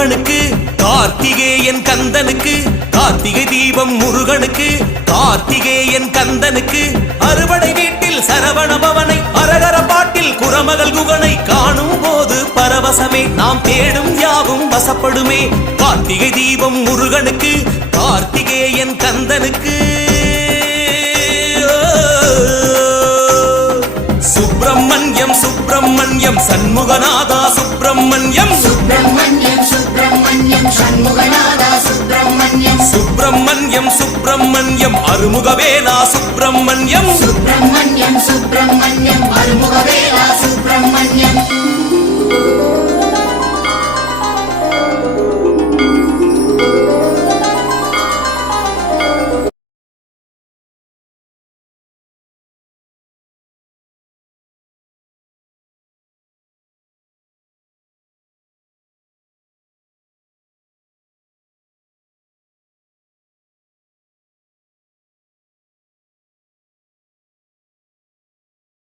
முருகனுக்கு, கார்த்திகேயன் கந்தனுக்கு, கார்த்திகை தீபம் முருகனுக்கு, கார்த்திகேயன் கந்தனுக்கு, அறுபடை வீட்டில் சரவண பவனை, அரகர பாட்டில் குரமகள் குகனை காணும் போது பரவசமே, நாம் தேடும் யாவும் வசப்படுமே. கார்த்திகை தீபம் முருகனுக்கு, கார்த்திகேயன் கந்தனுக்கு. சுப்பிரமணியம் சுப்பிரமணியம் சண்முகநாதா சுப்பிரமணியம், சுப்பிரமணியம் சுப்பிரமணியம் சண்முகநாதா சுப்பிரமணியம், சுப்பிரமணியம் சுப்பிரமணியம் அருமுகவேலா சுப்பிரமணியம், சுப்பிரமணியம் சுப்பிரமணியம் அருமுகவேலா சுப்பிரமணியம்.